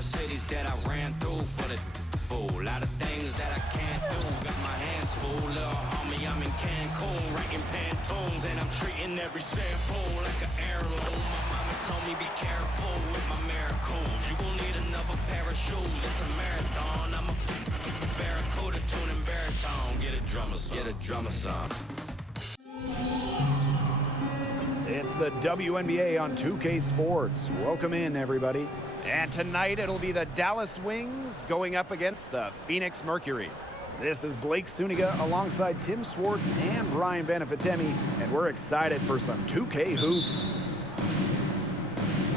the cities that I ran through for the a lot of things that I can't do. Got my hands full, little homie. I'm in Cancun, writing Pantones, and I'm treating every sample like an heirloom. My mama told me be careful with my miracles. You gon' need another pair of shoes. It's a marathon. I'm a barracuda tuning baritone. Get a drummer song. Get a drummer song. It's the WNBA on 2K Sports. Welcome in, everybody. And tonight it'll be the Dallas Wings going up against the Phoenix Mercury. This is Blake Suniga alongside Tim Swartz and Brian Banafitemi, and we're excited for some 2K hoops.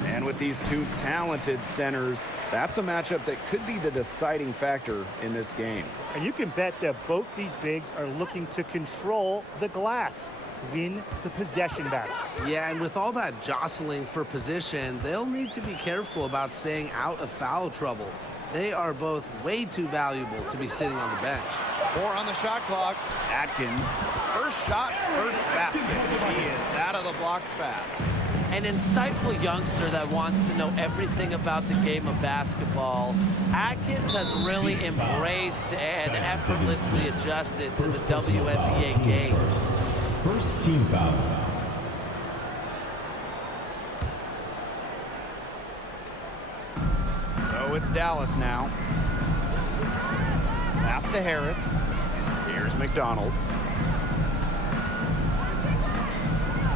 And with these two talented centers, that's a matchup that could be the deciding factor in this game. And you can bet that both these bigs are looking to control the glass, win the possession battle. Yeah, and with all that jostling for position, they'll need to be careful about staying out of foul trouble. They are both way too valuable to be sitting on the bench. 4 on the shot clock. Atkins, first shot, first basket. He is out of the blocks fast. An insightful youngster that wants to know everything about the game of basketball. Atkins has really embraced and effortlessly adjusted to the WNBA game. First team foul. So it's Dallas now. Pass to Harris. Here's McDonald.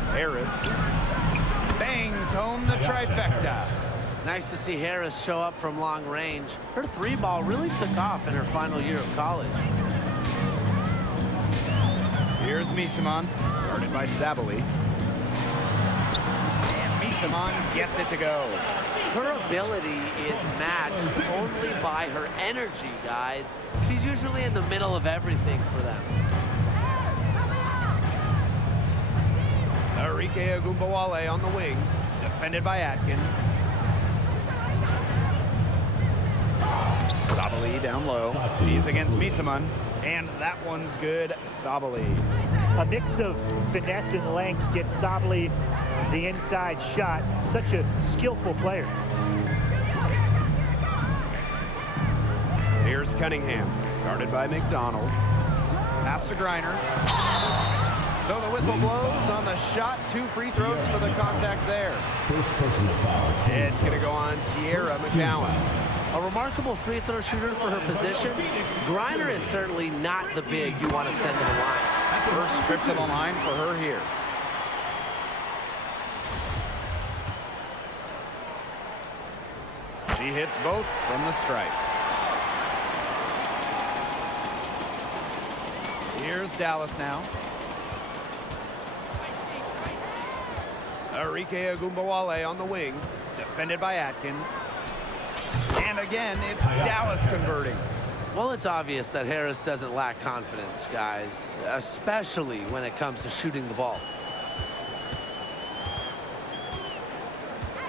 Harris bangs home the trifecta. Nice to see Harris show up from long range. Her three ball really took off in her final year of college. Here's Misamon, guarded by Sabali. And Misamon gets it to go. Her ability is matched only by her energy, guys. She's usually in the middle of everything for them. Arike Agumbawale on the wing, defended by Atkins. Sabali down low. He's against Misamon. And that one's good, Sabali. A mix of finesse and length gets Sabali the inside shot. Such a skillful player. Here's Cunningham, guarded by McDonald. Pass to Griner. So the whistle blows on the shot. 2 free throws for the contact there. First personal foul. It's going to go on Tierra McCowan. A remarkable free throw shooter for her position. Griner is certainly not the big you want to send to the line. First trip to the line for her here. She hits both from the stripe. Here's Dallas now. Arike Agumbawale on the wing, defended by Atkins. And again, it's Dallas converting. Well, it's obvious that Harris doesn't lack confidence, guys, especially when it comes to shooting the ball.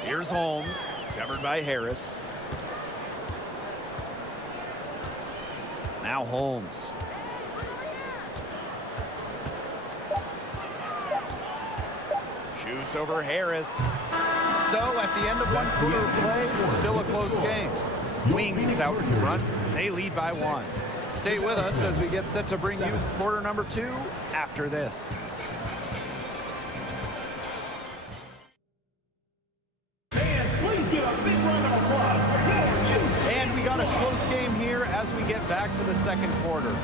Here's Holmes, covered by Harris. Now Holmes. Shoots over Harris. So at the end of 1 quarter of play, still a close game. Wings out in front. They lead by 1. Stay with us as we get set to bring you quarter number 2 after this. Fans, please give a big round of applause for your And we got a close game here as we get back to the second quarter.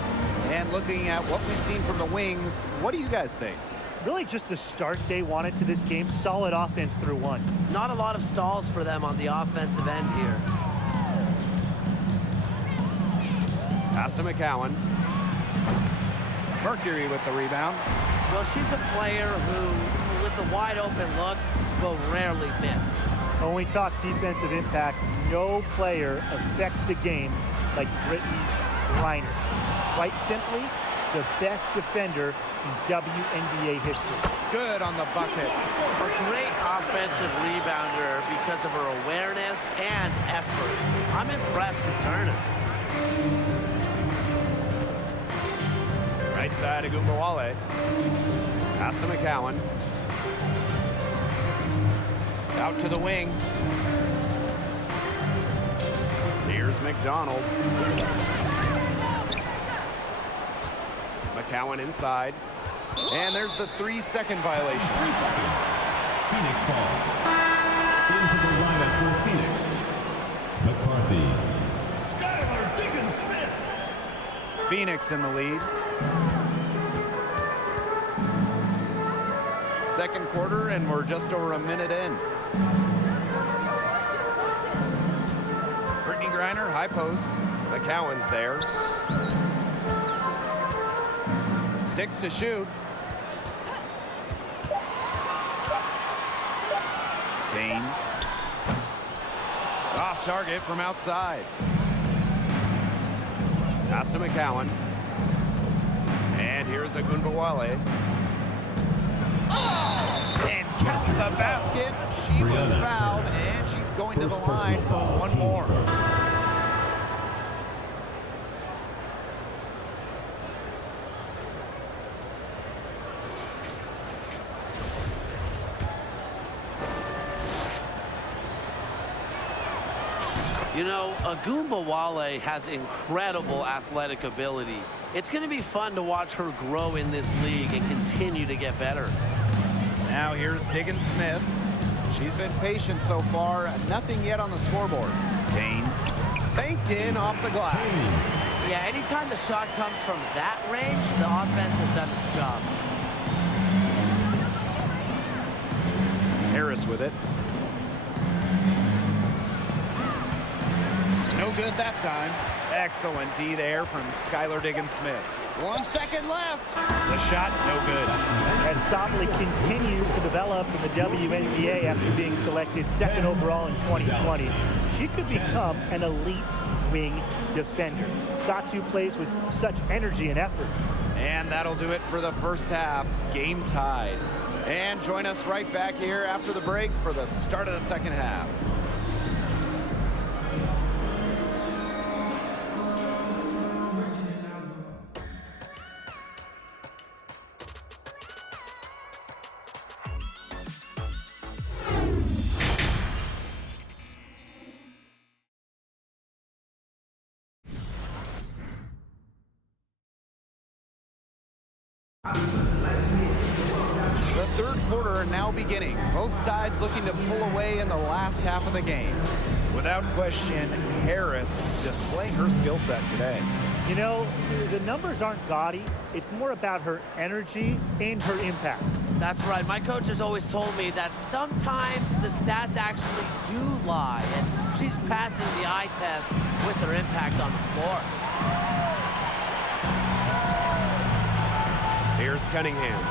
And looking at what we've seen from the Wings, what do you guys think? Really just the start they wanted to this game. Solid offense through 1. Not a lot of stalls for them on the offensive end here. Pass to McCowan. Mercury with the rebound. Well, she's a player who, with a wide open look, will rarely miss. When we talk defensive impact, no player affects a game like Brittany Griner. Quite simply, the best defender in WNBA history. Good on the bucket. A great offensive rebounder because of her awareness and effort. I'm impressed with Turner. Right side of Agumbawale. Pass to McCowan. Out to the wing. Here's McDonald. McCowan inside. And there's the 3-second violation. 3 seconds. Phoenix ball. Into the lineup for Phoenix. McCarthy. Skylar Diggins-Smith. Phoenix in the lead. Second quarter, and we're just over a minute in. Brittany Griner, high post. McCowan's there. 6 to shoot. Kane. Off target from outside. Pass to McCowan. And here's Agunbowale. And count the basket. She was fouled, and she's going to the line for one more. You know, Agunbowale has incredible athletic ability. It's going to be fun to watch her grow in this league and continue to get better. Now here's Diggins-Smith. She's been patient so far. Nothing yet on the scoreboard. Kane banked in off the glass. Yeah, anytime the shot comes from that range, the offense has done its job. Harris with it. No good that time. Excellent D there from Skylar Diggins-Smith. 1 second left. The shot, no good. As Sabali continues to develop in the WNBA after being selected second overall in 2020, she could become an elite wing defender. Satu plays with such energy and effort. And that'll do it for the first half. Game tied. And join us right back here after the break for the start of the second half. The third quarter now beginning. Both sides looking to pull away in the last half of the game. Without question, Harris displaying her skill set today. You know, the numbers aren't gaudy. It's more about her energy and her impact. That's right. My coach has always told me that sometimes the stats actually do lie, and she's passing the eye test with her impact on the floor. Here's Cunningham.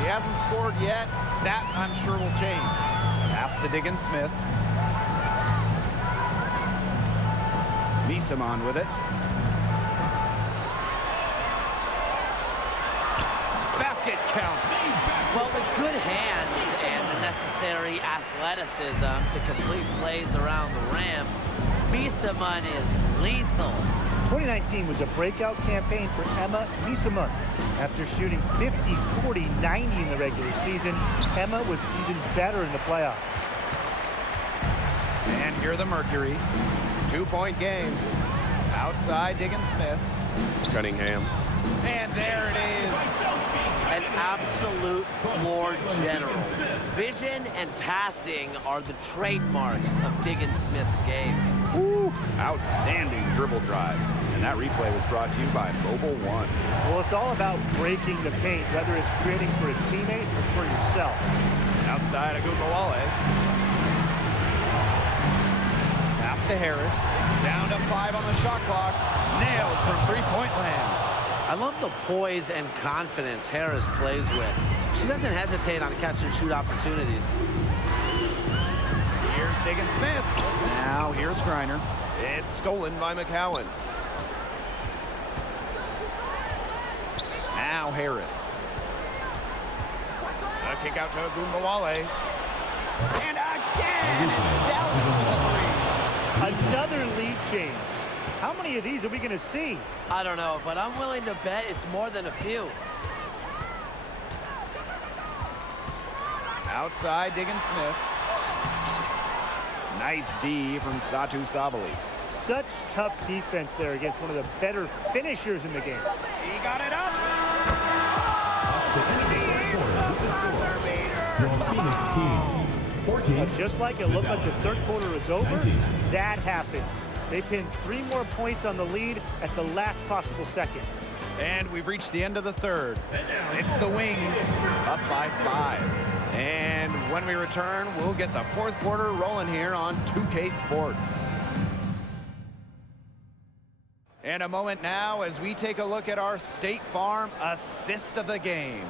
He hasn't scored yet. That, I'm sure, will change. Pass to Diggins-Smith. Misamon with it. Basket counts. Well, with good hands and the necessary athleticism to complete plays around the rim, Misamon is lethal. 2019 was a breakout campaign for Emma Misamon. After shooting 50, 40, 90 in the regular season, Emma was even better in the playoffs. And here the Mercury. 2-point game. Outside Diggins-Smith. Cunningham. And there it is. An absolute floor general. Vision and passing are the trademarks of Diggins-Smith's game. Woo. Outstanding dribble drive. And that replay was brought to you by Mobile One. Well, it's all about breaking the paint, whether it's creating for a teammate or for yourself. Outside Agunbowale. Pass to Harris. Down to 5 on the shot clock. Nailed from three-point land. I love the poise and confidence Harris plays with. She doesn't hesitate on catch-and-shoot opportunities. Here's Diggins-Smith. Now here's Griner. It's stolen by McCowan. Now Harris. A kick out to Agunbowale. And again, it's Dallas with the three. Another lead change. How many of these are we going to see? I don't know, but I'm willing to bet it's more than a few. Outside Diggins-Smith. Nice D from Satu Sabali. such tough defense there against one of the better finishers in the game. He got it up. That's the end of the third quarter with the score. Your Phoenix team, 14. But just like it looked like the third quarter is over, 19. that happens. They pinned 3 more points on the lead at the last possible second. And we've reached the end of the third. It's the Wings up by 5. And when we return, we'll get the fourth quarter rolling here on 2K Sports. And a moment now as we take a look at our State Farm assist of the game.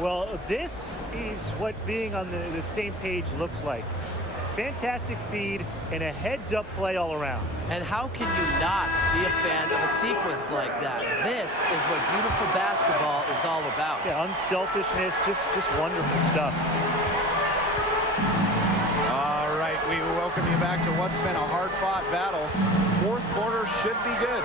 Well, this is what being on the same page looks like. Fantastic feed and a heads-up play all around. And how can you not be a fan of a sequence like that? This is what beautiful basketball is all about. Yeah, unselfishness, just wonderful stuff. All right, we welcome you back to what's been a hard-fought battle. Fourth quarter should be good.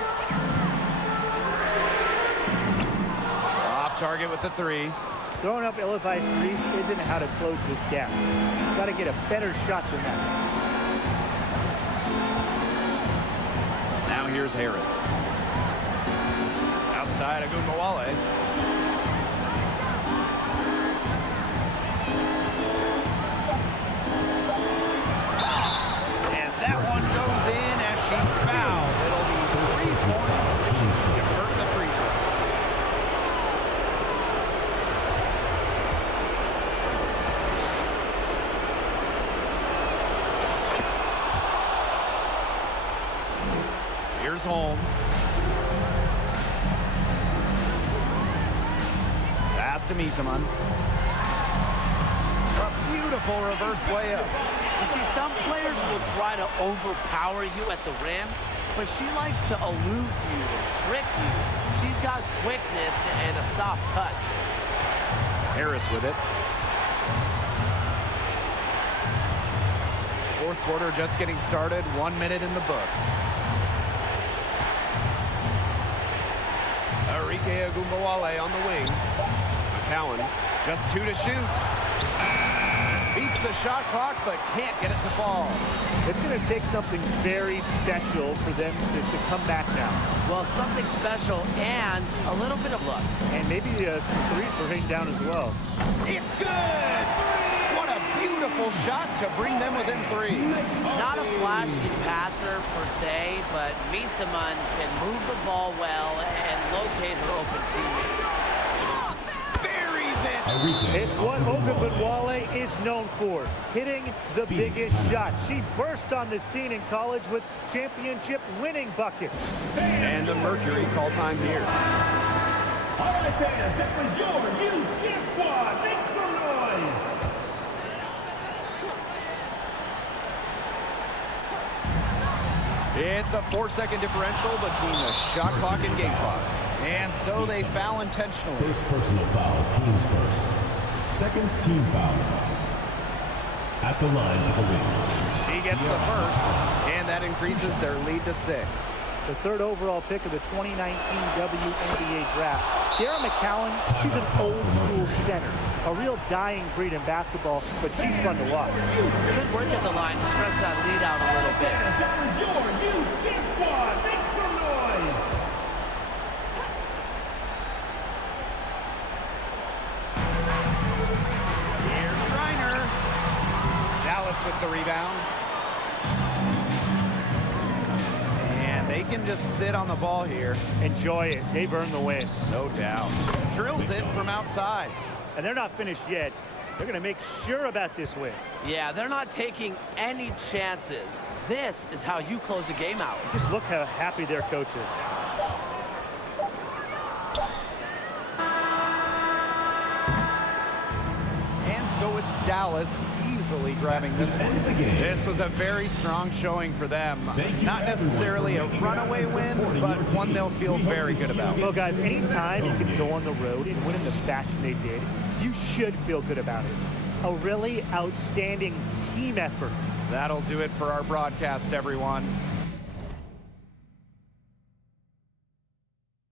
Off target with the 3. Throwing up ill-advised threes isn't how to close this gap. You've got to get a better shot than that. Now here's Harris. Outside Agunmawale. And that one goes in as she's fouled. It'll be 3 points if she can convert the free throw. Here's Holmes. Pass to Misaman. A beautiful reverse layup. You see, some players will try to overpower you at the rim, but she likes to elude you and trick you. She's got quickness and a soft touch. Harris with it. Fourth quarter just getting started. 1 minute in the books. Arike Agumbawale on the wing. McCowan, just 2 to shoot. Beats the shot clock, but can't get it to fall. It's going to take something very special for them to come back now. Well, something special and a little bit of luck. And maybe some threes for hitting down as well. It's good! What a beautiful shot to bring them within 3. Not a flashy passer per se, but Misaman can move the ball well and locate her open teammates. Buries it! It's what Ogunbowale is known for, hitting the biggest shot. She burst on the scene in college with championship-winning buckets. And the Mercury call time here. All right, fans, that was your youth dance squad. Make some noise. It's a 4-second differential between the shot clock and game clock. And so they foul intentionally. First personal foul, teams first. Second team foul. At the line for the Wings. She gets the first, and that increases their lead to 6. The third overall pick of the 2019 WNBA draft. Sierra McCowan, she's an old-school center. A real dying breed in basketball, but she's fun to watch. Good work at the line to stretch that lead out a little bit. That was your youth dance squad. Make some noise. Here's Reiner. Dallas with the rebound. And they can just sit on the ball here. Enjoy it. They've earned the win. No doubt. Drills it from outside. And they're not finished yet. They're going to make sure about this win. Yeah, they're not taking any chances. This is how you close a game out. Just look how happy their coach is. And so it's Dallas easily grabbing this one. This was a very strong showing for them. Not necessarily a runaway win, but one they'll feel very good about. Well, guys, anytime you can go on the road and win in the fashion they did, you should feel good about it. A really outstanding team effort. That'll do it for our broadcast, everyone.